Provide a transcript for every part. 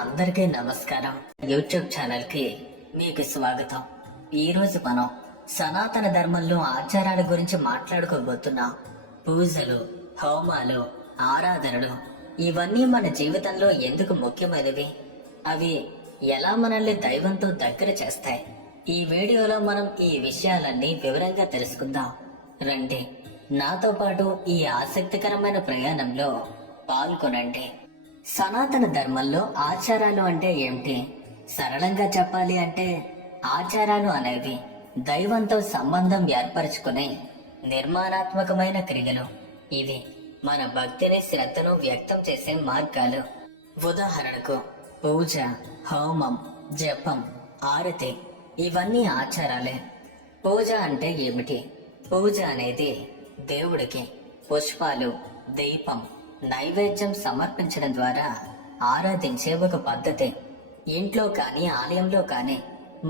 అందరికీ నమస్కారం. YouTube channel కి మీకు స్వాగతం. ఈ రోజు మనం సనాతన ధర్మంలో ఆచారాల గురించి మాట్లాడుకోబోతున్నాం. పూజలు, హోమాలు, ఆరాధనలు ఇవన్నీ మన జీవితంలో ఎందుకు ముఖ్యమైనవి? అవి ఎలా మనల్ని దైవంతో దగ్గర చేస్తాయి? ఈ వీడియోలో మనం ఈ విషయాలన్నీ వివరంగా తెలుసుకుందాం. రండి, నాతో పాటు ఈ ఆసక్తికరమైన ప్రయాణంలో పాల్గొనండి. సనాతన ధర్మంలో ఆచారాలు అంటే ఏమిటి? సరళంగా చెప్పాలి అంటే ఆచారాలు అనేవి దైవంతో సంబంధం ఏర్పరచుకునే నిర్మాణాత్మకమైన క్రియలు. ఇవి మన భక్తిని, శ్రద్ధను వ్యక్తం చేసే మార్గాలు. ఉదాహరణకు పూజ, హోమం, జపం, ఆరతి ఇవన్నీ ఆచారాలే. పూజ అంటే ఏమిటి? పూజ అనేది దేవుడికి పుష్పాలు, దీపం, నైవేద్యం సమర్పించడం ద్వారా ఆరాధించే ఒక పద్ధతి. ఇంట్లో కానీ ఆలయంలో కానీ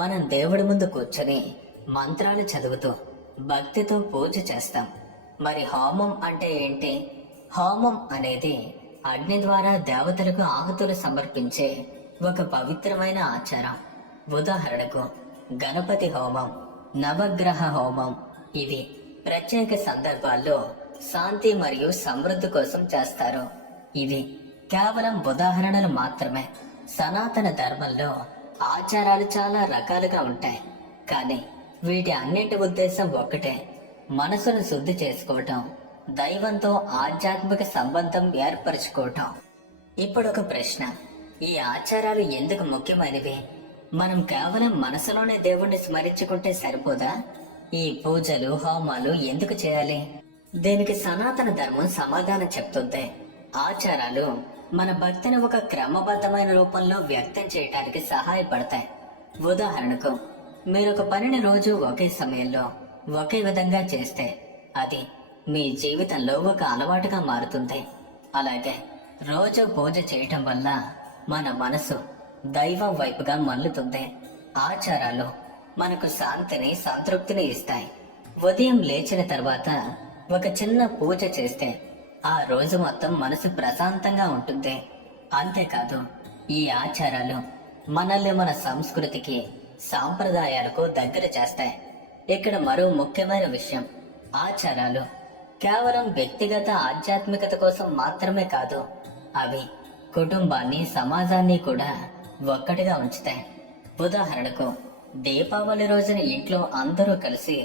మనం దేవుడి ముందు కూర్చొని మంత్రాలు చదువుతూ భక్తితో పూజ చేస్తాం. మరి హోమం అంటే ఏంటి? హోమం అనేది అగ్ని ద్వారా దేవతలకు ఆహుతులు సమర్పించే ఒక పవిత్రమైన ఆచారం. ఉదాహరణకు గణపతి హోమం, నవగ్రహ హోమం ఇవి ప్రత్యేక సందర్భాల్లో శాంతి మరియు సమృద్ధి కోసం చేస్తారు. ఇవి కేవలం ఉదాహరణలు మాత్రమే. సనాతన ధర్మంలో ఆచారాలు చాలా రకాలుగా ఉంటాయి, కానీ వీటి అన్నిటి ఉద్దేశం ఒక్కటే: మనసును శుద్ధి చేసుకోవటం, దైవంతో ఆధ్యాత్మిక సంబంధం ఏర్పరచుకోవటం. ఇప్పుడు ఒక ప్రశ్న: ఈ ఆచారాలు ఎందుకు ముఖ్యమైనవి? మనం కేవలం మనసులోనే దేవుణ్ణి స్మరించుకుంటే సరిపోదా? ఈ పూజలు, హోమాలు ఎందుకు చేయాలి? దీనికి సనాతన ధర్మం సమాధానం చెప్తుంది. ఆచారాలు మన భక్తిని ఒక క్రమబద్ధమైన రూపంలో వ్యక్తం చేయడానికి సహాయపడతాయి. ఉదాహరణకు, మీరొక పనిని రోజు ఒకే సమయంలో ఒకే విధంగా చేస్తే అది మీ జీవితంలో ఒక అలవాటుగా మారుతుంది. అలాగే రోజు పూజ చేయటం వల్ల మన మనసు దైవం వైపుగా మల్లుతుంది. ఆచారాలు మనకు శాంతిని, సంతృప్తిని ఇస్తాయి. ఉదయం లేచిన తర్వాత ఒక చిన్న పూజ చేస్తే ఆ రోజు మొత్తం మనసు ప్రశాంతంగా ఉంటుంది. అంతేకాదు, ఈ ఆచారాలు మనల్ని మన సంస్కృతికి, సాంప్రదాయాలకు దగ్గర చేస్తాయి. ఇక్కడ మరో ముఖ్యమైన విషయం: ఆచారాలు కేవలం వ్యక్తిగత ఆధ్యాత్మికత కోసం మాత్రమే కాదు, అవి కుటుంబాన్ని, సమాజాన్ని కూడా ఒక్కటిగా ఉంచుతాయి. ఉదాహరణకు, దీపావళి రోజున ఇంట్లో అందరూ కలిసి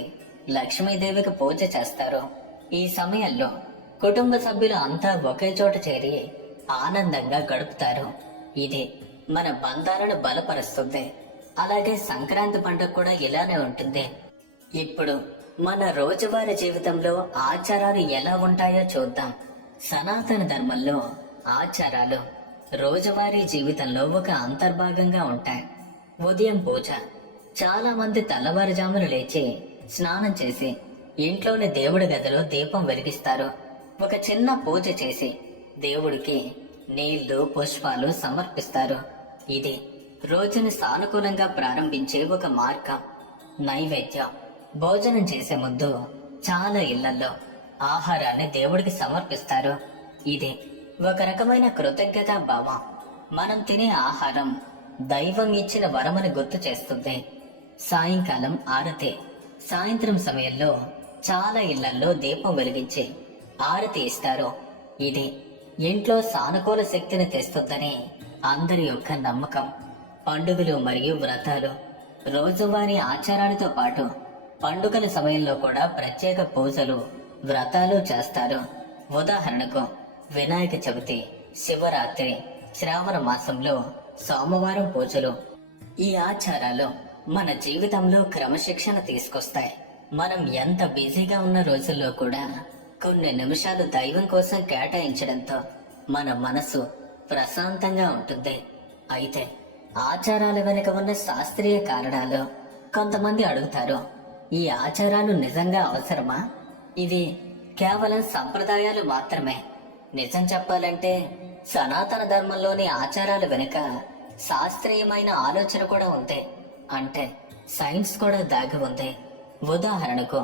లక్ష్మీదేవికి పూజ చేస్తారు. ఈ సమయంలో కుటుంబ సభ్యులు అంతా ఒకే చోట చేరి ఆనందంగా గడుపుతారు. ఇది మన బంధాలను బలపరుస్తుంది. అలాగే సంక్రాంతి పండుగ కూడా ఇలానే ఉంటుంది. ఇప్పుడు మన రోజువారీ జీవితంలో ఆచారాలు ఎలా ఉంటాయో చూద్దాం. సనాతన ధర్మంలో ఆచారాలు రోజువారీ జీవితంలో ఒక అంతర్భాగంగా ఉంటాయి. ఉదయం పూజ. చాలా మంది తెల్లవారుజామున లేచి స్నానం చేసి ఇంట్లోని దేవుడి గదిలో దీపం వెలిగిస్తారు. ఒక చిన్న పూజ చేసి దేవుడికి నీళ్లు, పుష్పాలు సమర్పిస్తారు. ఇది రోజుని సానుకూలంగా ప్రారంభించే ఒక మార్గం. నైవేద్యం. భోజనం చేసే ముందు చాలా ఇళ్లలో ఆహారాన్ని దేవుడికి సమర్పిస్తారు. ఇది ఒక రకమైన కృతజ్ఞతా భావం. మనం తినే ఆహారం దైవం ఇచ్చిన వరమని గుర్తు చేస్తుంది. సాయంకాలం ఆరతి. సాయంత్రం సమయంలో చాలా ఇళ్లలో దీపం వెలిగించి ఆరతి ఇస్తారు. ఇది ఇంట్లో సానుకూల శక్తిని తెస్తుందని అందరి యొక్క నమ్మకం. పండుగలు మరియు వ్రతాలు. రోజువారీ ఆచారాలతో పాటు పండుగల సమయంలో కూడా ప్రత్యేక పూజలు, వ్రతాలు చేస్తారు. ఉదాహరణకు వినాయక చవితి, శివరాత్రి, శ్రావణ మాసంలో సోమవారం పూజలు. ఈ ఆచారాలు మన జీవితంలో క్రమశిక్షణ తీసుకొస్తాయి. మనం ఎంత బిజీగా ఉన్న రోజుల్లో కూడా కొన్ని నిమిషాలు దైవం కోసం కేటాయించడంతో మన మనసు ప్రశాంతంగా ఉంటుంది. అయితే ఆచారాల వెనుక ఉన్న శాస్త్రీయ కారణాలు. కొంతమంది అడుగుతారు, ఈ ఆచారాలు నిజంగా అవసరమా? ఇవి కేవలం సంప్రదాయాలు మాత్రమే. నిజం చెప్పాలంటే సనాతన ధర్మంలోని ఆచారాల వెనుక శాస్త్రీయమైన ఆలోచన కూడా ఉంది. అంటే సైన్స్ కూడా దాగి ఉంది. ఉదాహరణకు,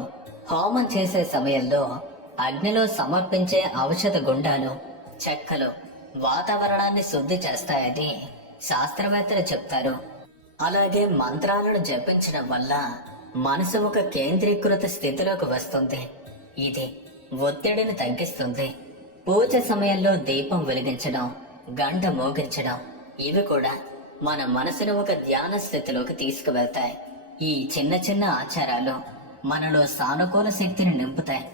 హోమం చేసే సమయంలో అగ్నిలో సమర్పించే ఔషధ గుండాలు, చెక్కలు వాతావరణాన్ని శుద్ధి చేస్తాయని శాస్త్రవేత్తలు చెప్తారు. అలాగే మంత్రాలను జపించడం వల్ల మనసు ఒక కేంద్రీకృత స్థితిలోకి వస్తుంది. ఇది ఒత్తిడిని తగ్గిస్తుంది. పూజ సమయంలో దీపం వెలిగించడం, గంట మోగించడం ఇవి కూడా మన మనసును ఒక ధ్యాన స్థితిలోకి తీసుకువెళ్తాయి. ఈ చిన్న చిన్న ఆచారాలు మనలో సానుకూల శక్తిని నింపుతాయి.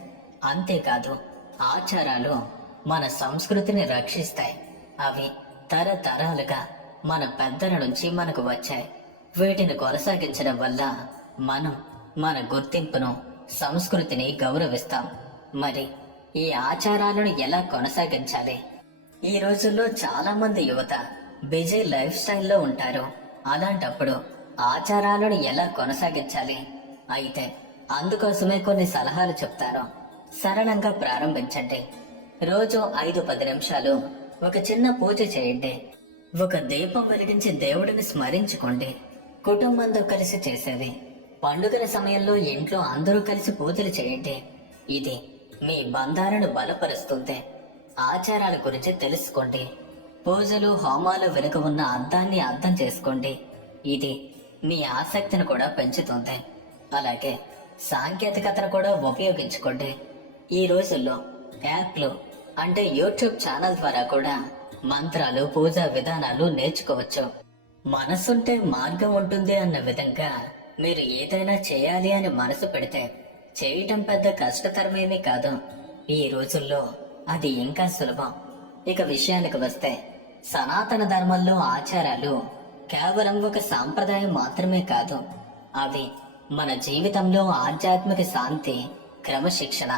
అంతేకాదు, ఆచారాలు మన సంస్కృతిని రక్షిస్తాయి. అవి తరతరాలుగా మన పెద్దల నుంచి మనకు వచ్చాయి. వీటిని కొనసాగించడం వల్ల మనం మన గుర్తింపును, సంస్కృతిని గౌరవిస్తాం. మరి ఈ ఆచారాలను ఎలా కొనసాగించాలి? ఈ రోజుల్లో చాలా మంది యువత బిజీ లైఫ్ స్టైల్లో ఉంటారు. అలాంటప్పుడు ఆచారాలను ఎలా కొనసాగించాలి? అయితే అందుకోసమే కొన్ని సలహాలు చెప్తాను. సరళంగా ప్రారంభించండి. రోజు 5-10 నిమిషాలు ఒక చిన్న పూజ చేయండి. ఒక దీపం వెలిగించి దేవుడిని స్మరించుకోండి. కుటుంబంతో కలిసి చేసేది. పండుగల సమయంలో ఇంట్లో అందరూ కలిసి పూజలు చేయండి. ఇది మీ బంధాలను బలపరుస్తుంది. ఆచారాల గురించి తెలుసుకోండి. పూజలు, హోమాలు వెనుక ఉన్న అర్థాన్ని అర్థం చేసుకోండి. ఇది మీ ఆసక్తిని కూడా పెంచుతుంది. అలాగే సాంకేతికతను కూడా ఉపయోగించుకోండి. ఈ రోజుల్లో యాప్లు అంటే యూట్యూబ్ ఛానల్ ద్వారా కూడా మంత్రాలు, పూజా విధానాలు నేర్చుకోవచ్చు. మనసుంటే మార్గం ఉంటుంది అన్న విధంగా మీరు ఏదైనా చేయాలి అని మనసు పెడితే చేయటం పెద్ద కష్టతరమేమీ కాదు. ఈ రోజుల్లో అది ఇంకా సులభం. ఇక విషయానికి వస్తే, సనాతన ధర్మంలో ఆచారాలు కేవలం ఒక సాంప్రదాయం మాత్రమే కాదు. అవి మన జీవితంలో ఆధ్యాత్మిక శాంతి, క్రమశిక్షణ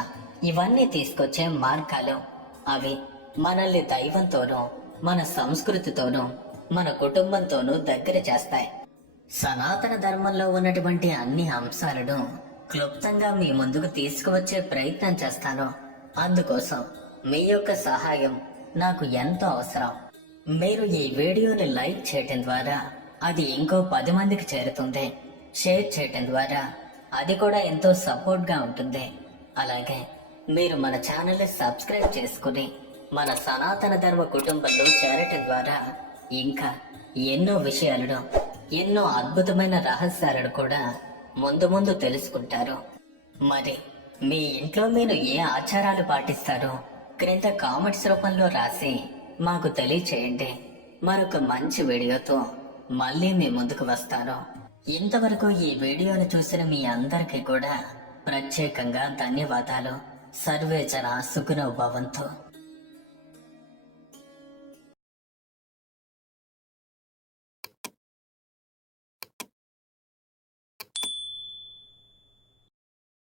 ఇవన్నీ తీసుకొచ్చే మార్గాలు. అవి మనల్ని దైవంతోనూ, మన సంస్కృతితోనూ, మన కుటుంబంతోనూ దగ్గర చేస్తాయి. సనాతన ధర్మంలో ఉన్నటువంటి అన్ని అంశాలను క్లుప్తంగా మీ ముందుకు తీసుకువచ్చే ప్రయత్నం చేస్తాను. అందుకోసం మీ యొక్క సహాయం నాకు ఎంతో అవసరం. మీరు ఈ వీడియోని లైక్ చేయటం ద్వారా అది ఇంకో 10 మందికి చేరుతుంది. షేర్ చేయటం ద్వారా అది కూడా ఎంతో సపోర్ట్గా ఉంటుంది. అలాగే మీరు మన ఛానల్ని సబ్స్క్రైబ్ చేసుకుని మన సనాతన ధర్మ కుటుంబంలో చేరటం ద్వారా ఇంకా ఎన్నో విషయాలను, ఎన్నో అద్భుతమైన రహస్యాలను కూడా ముందు ముందు తెలుసుకుంటారు. మరి మీ ఇంట్లో మీరు ఏ ఆచారాలు పాటిస్తారో క్రింద కామెంట్స్ రూపంలో రాసి మాకు తెలియచేయండి. మరొక మంచి వీడియోతో మళ్ళీ మీ ముందుకు వస్తాను. ఇంతవరకు ఈ వీడియోను చూసిన మీ అందరికీ కూడా ప్రత్యేకంగా ధన్యవాదాలు. సర్వే జన సుఖినో భవంతు.